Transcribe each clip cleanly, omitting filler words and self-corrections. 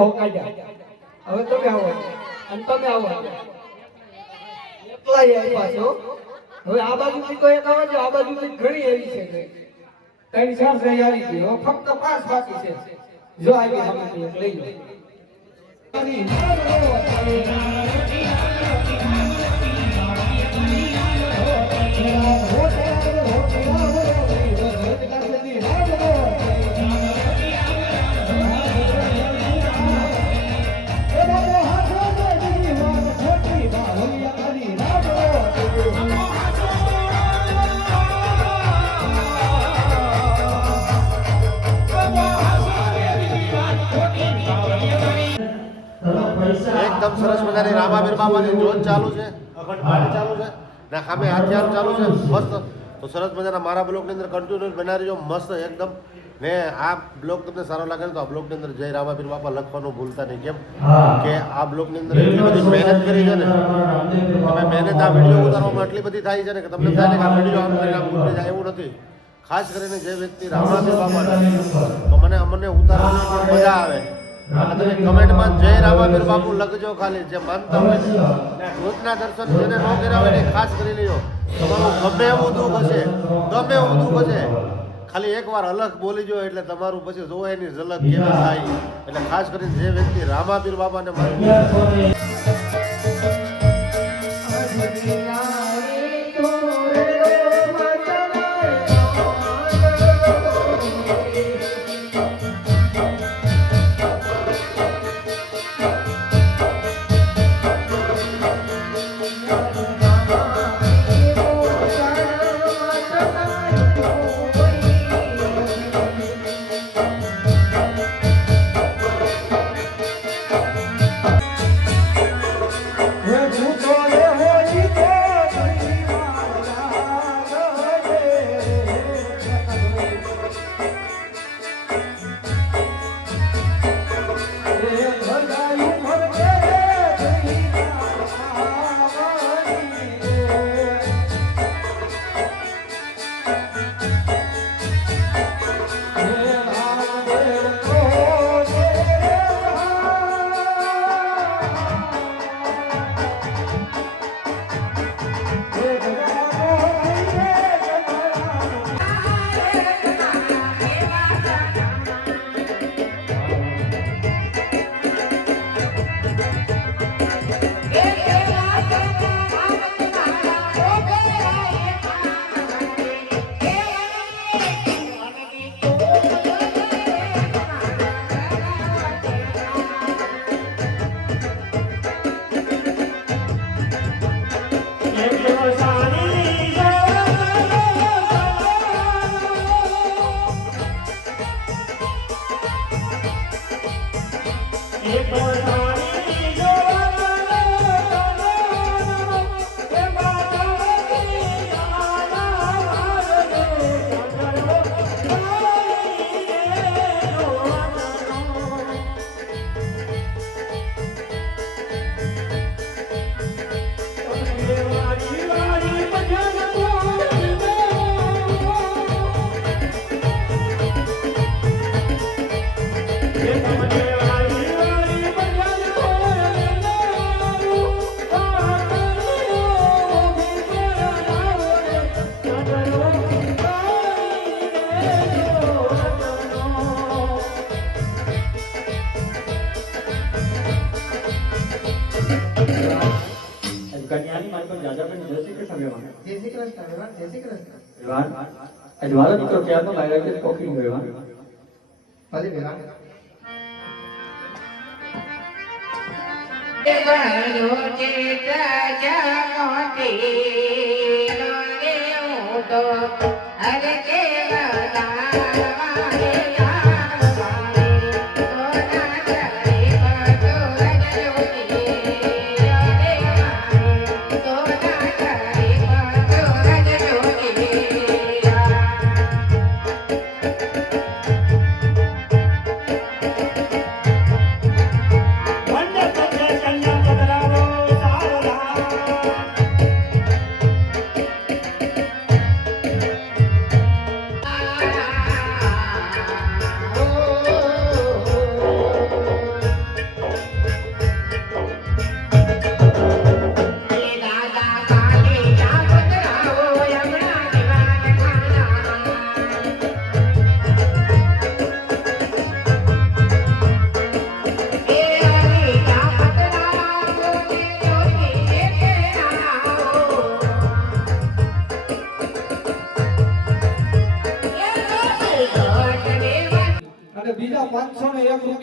હો કાઢ્યા. હવે તમે આવો અને તમે આવો એકલા આવ્યા છો. હવે આ બાજુથી તો એક આવે છે, આ બાજુથી ઘણી એવી છે કે 3-4 જઈ આવી ગઈ. હવે ફક્ત 5 બાકી છે. જો આવી સામે એક લઈ લો. એકદમ સરસ મજાની રામાબીર બાબાની જોત ચાલુ છે, અખંડ પાઠ ચાલુ છે ને સામે હથિયાર ચાલુ છે મસ્ત. તો સરસ મજાના મારા બ્લોગની અંદર કન્ટિન્યુઅસ બનાવી રહ્યો મસ્ત એકદમ. ને આ બ્લોગ તમને સારો લાગે તો આ બ્લોગની અંદર જય રામાબીર બાપા લખવાનું ભૂલતા નહીં. કેમ કે આ બ્લોગની અંદર એટલી બધી મહેનત કરી છે ને, તમે મહેનત આ વિડીયો ઉતારવામાં એટલી બધી થાય છે ને કે તમને થાય ને કે આ વિડીયો આમ કરીને આમ ઉતરી જાય એવું નથી. ખાસ કરીને જે વ્યક્તિ રામાબીર બાપા તો અમને ઉતારવાની પણ મજા આવે. અને તમે કમેન્ટમાં જય રામાબીર બાપુ લખજો. ખાલી જે માનતા હોય ને રોજના દર્શન જેને ન કર્યા હોય ને ખાસ કરી લ્યો. તમારું ગમે એવું દુઃખ હશે, ગમે એવું દુઃખ હશે, ખાલી એકવાર અલગ બોલી જો એટલે તમારું પછી જોવા એની ઝલક કેવી થાય. એટલે ખાસ કરીને જે વ્યક્તિ રામાબીર બાપાને માનતા અજવાળો દીકરો ક્યારનો લાગ્યો છે કોકી ગયો ભલે વેલા એ બહારો કે જા મોટી નો રે ઓટો અરે કે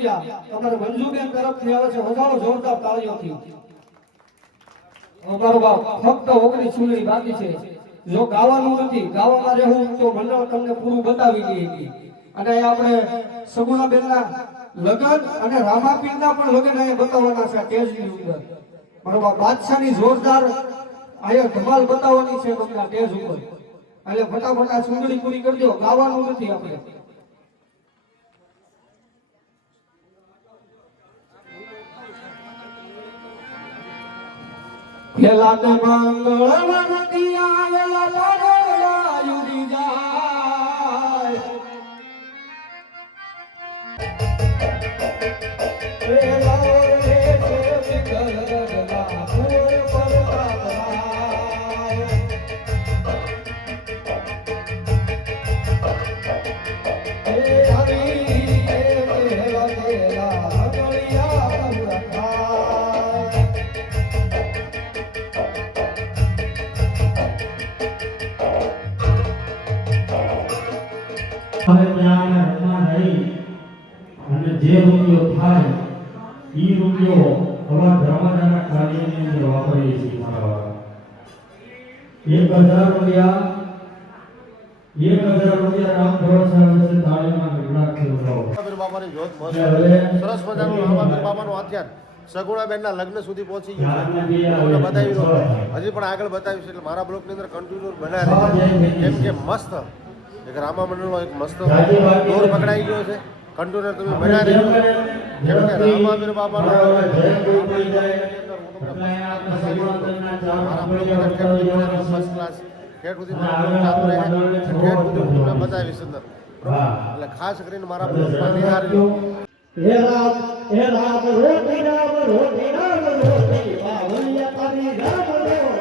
રૂપિયા તમારે મંજુબેન તરફથી આવે છે, વધારો જોરદાર તાળીઓથી. અમારો બાપ ફક્ત 19 ચૂંટણી બાકી છે. જો ગાવાનું નથી, ગાવામાં રહેવું તો મંડળ તમને પૂરું બતાવી દે. અને અહીંયા આપણે સગુણાબેનના લગન અને રામાપીરના પણ લગન અહીંયા બતાવવાના છે સ્ટેજની ઉપર. મારો બાપ બાદશાહની જોરદાર અહીંયા ધમાલ બતાવવાની છે તમને સ્ટેજ ઉપર. એટલે ફટાફટ આ ચૂંટણી પૂરી કરી દો. ગાવાનું નથી આપણે. પેલા તો મંગળવતી આવેલા પાડોળા યુડી જાય. પેલા રે વિકલ ગગલા પૂર પરતાય. એ હરી એ મેરા તેરા રમણિયા રખાય. હવે ત્યાં રમવા નહીં અને જે રૂપિયો થાય એ રૂપિયો આવા ધર્મદાનના કાર્યની અંદર વાપરીએ છીએ. મારા 1000 રૂપિયા રામ ભરોસા વિશે તાળીમાં ગગડાટ થયો. રામાબીર બાબાની જોત મસ્ત સરસ મજાનું રામાબીર બાબાનું આખ્યાન સગુણાબેનના લગ્ન સુધી પહોંચી ગયું છે. તમને બતાવી દો, હજી પણ આગળ બતાવીશ. એટલે મારા બ્લોકની અંદર કન્ટિન્યુ બનાવે કેમ કે મસ્ત એક રામા મંડળનો એક મસ્ત દોર પકડાઈ ગયો છે. કન્ટિન્યુ તમે બનાવી રહ્યો કેમ કે રામાબીર બાબાનો મારા બ્લોકની અંદર ફર્સ્ટ ક્લાસ ઠેઠ સુધી ચાલુ રહે ઠેઠ સુધી હું તમને બતાવીશ અંદર. એટલે ખાસ કરીને મારા બ્લોગમાં નિહાળજો. હે રામ રોટી રામ બાવલિયા તારી રામ રોટી. બાવલિયા તારી રામ રોટી.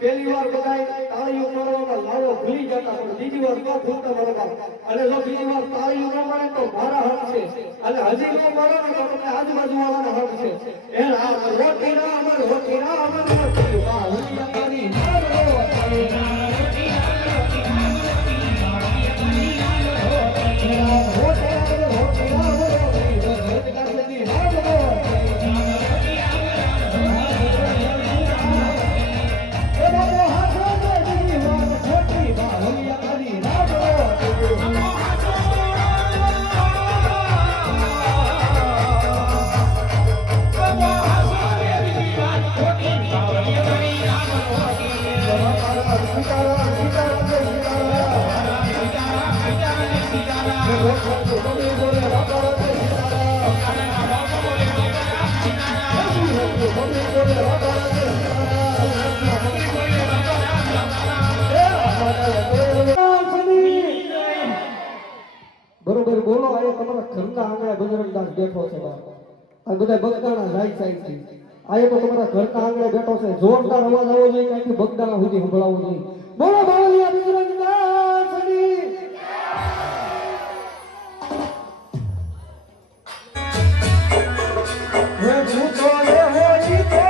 પહેલી વાર બધાય તાળીઓ મારવામાં લાવો ભૂલી જતા, પણ બીજી વાર ન ભૂલતા મારો બાપ. અને જો બીજી વાર તાળીઓ ન મારે તો મારા હક છે, અને હજી ન મારો ને તો તમને આજુબાજુ વાળાના હક છે. એ રામ રોટી રામ રોટી રામ રોટી બાવલિયા તારી રામ રોટી. બરોબર બોલો. આ તમારા ઘરના આંગણે બજરંગદાસ બેઠો છે. આ બધા બગદાણા જાય સાઈડથી. આ તો તમારા ઘરના આંગણે બેઠો છે. જોરદાર અવાજ આવવો જોઈએ, ક્યાંથી બગદાણા સુધી સંભળાવવું જોઈએ. બોલો બાવલિયા બજરંગદાસની. હે ભૂતો રે હોઈ તો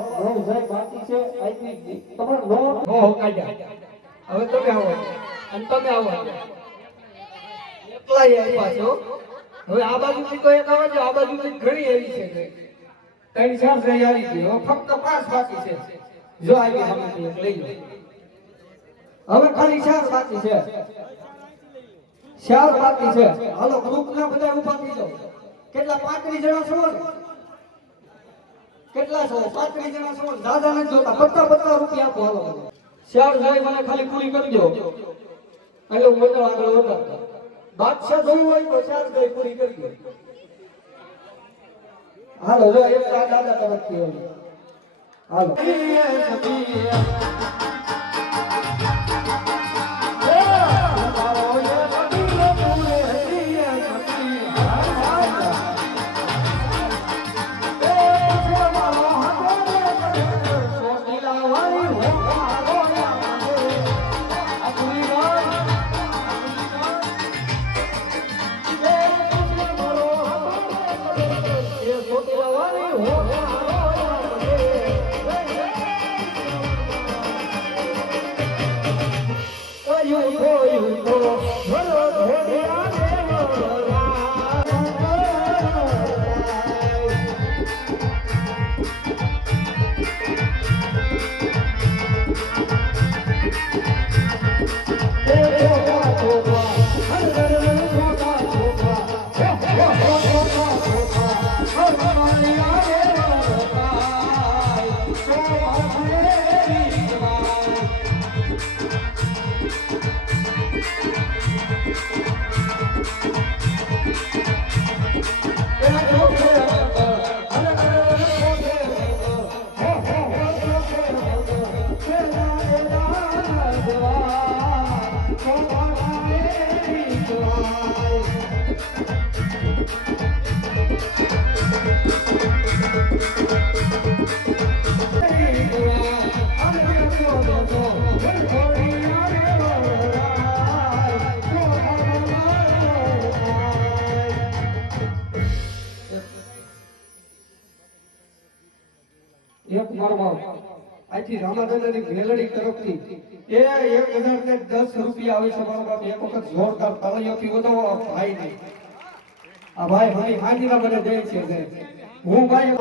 નવ જાય બાકી છે આઈપી તમારે નો હો કાઢ્યા હવે તમે આવો અને તમે આવો એકલા આવ્યા છો હવે આ બાજુથી તો એક આવે છે આ બાજુથી ઘણી એવી છે ત્રણ ચાર જઈ આવી ગઈ હવે ફક્ત 5 બાકી છે જો આવી સામેથી એક લઈ લો હવે ખાલી 4 બાકી છે 4 બાકી છે હાલો ગ્રુપના બધા ઊભા થઈ જાઓ કેટલા 35 જણા છો ને કેટલા છો 35 જણા છો દાદા ને જોતા 50 રૂપિયા આપો હાલો 4 જાય મને ખાલી પૂરી કરી દો એટલે હું મંડળ આગળ વધારતો બાદશાહ જોયું હોય તો 4 જાય પૂરી કરી દો હાલો જો એક દાદા તરફથી હાલો એક મારવા આથી રામાદાની મેલડી તરફથી એ 1010 રૂપિયા આવે છે મારા બાપ એક વખત જોરદાર તાળીઓથી વધાવો ભાઈ નહીં આ ભાઈ ભાઈ હાજીના મને દે છે હું ભાઈ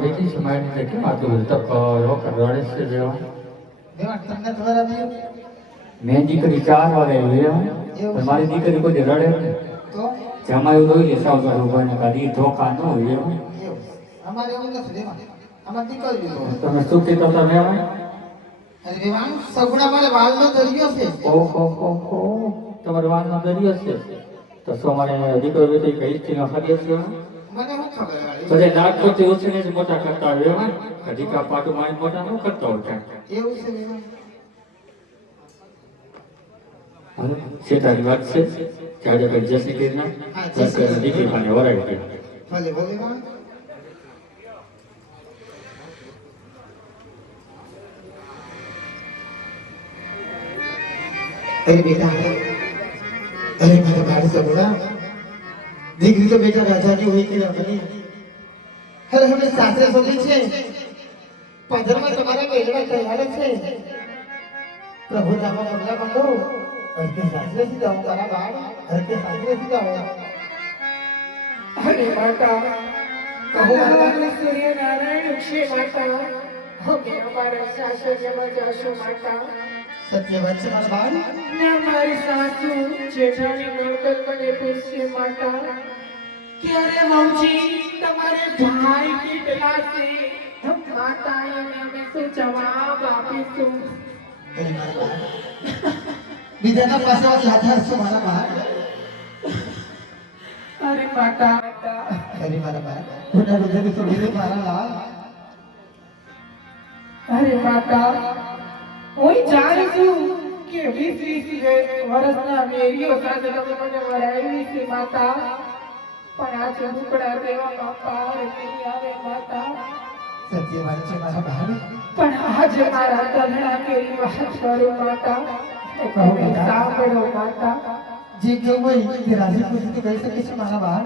બેટી છે મારી રીતે કેમ આટલું બધું તક રોકડ રડે છે જેવા મેં દીકરી 4 વાગે લેવા પણ મારી દીકરી કોઈ રડે ને જમા એવું રોઈ લે સાવ કરું ભાઈ કાઢી ધોકા ન હોય એવું અમારે એવું નથી દેવા અમાર દીકરી તમે શું કહેતા તમે આવે અરે દેવાન સગુણા મારે વાલનો દરિયો છે ઓહો તમારો વાનનો દરિયો છે તો શું મારે દીકરો બેટી કઈ સ્ત્રીનો સગી છે મને શું ખબર પછી નાગપતિ ઉછીને જ મોટા કરતા હોય એવા ઢીકા પાટું મારી મોટા ન કરતા હોય એવું છે દેવાન શેતાની વાત છે ત્યારે કઈ જસી કીરના દીકરી પાને વરાવી ગઈ ભલે ભલે વાન અરે બેટા અરે મારા બાળ સગુણા દીકરી તો બેટા રાજાની હોય કે ના બને અરે હવે સાસરે સોલી છે પંદરમાં તમારા મેળવા તૈયાર છે પ્રભુ નામા પગલા માંડો અરે કે સાસરે થી જાઓ તારા બાળ અરે કે સાસરે થી જાઓ અરે માતા ભગવાન સૂર્યનારાયણ છે માતા હવે અમારા સાસરિયામાં જાશો માતા સત્ય વાત છે મારા બાળ ના મારી સાસુ જેઠાણી નોકર મને પૂછશે માતા ક્યારે મમજી તમારે ભાઈ કેટલા છે માતા એને અમે શું જવાબ આપીશું અરે મારા બાળ બીજાના પાસે લાચાર છો મારા બા. અરે માતા અરે મારા બા ખોટા હૃદયથી છોડી દે મારા લાલ. અરે માતા હું જાણું છું કે 20 વર્ષના મેરીઓ સાથે તમે મને વરાવી છે માતા, પણ આ ચંદુકડા દેવામાં પાર નહીં આવે માતા. સત્ય વાત છે મારા બા. પણ આજે મારા તલના કેરી વાત કરું માતા, તમે સાંભળો માતા. જે કેવું હોય તે રાજી ખુશીથી કહી શકે છે મારા બા.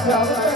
માતા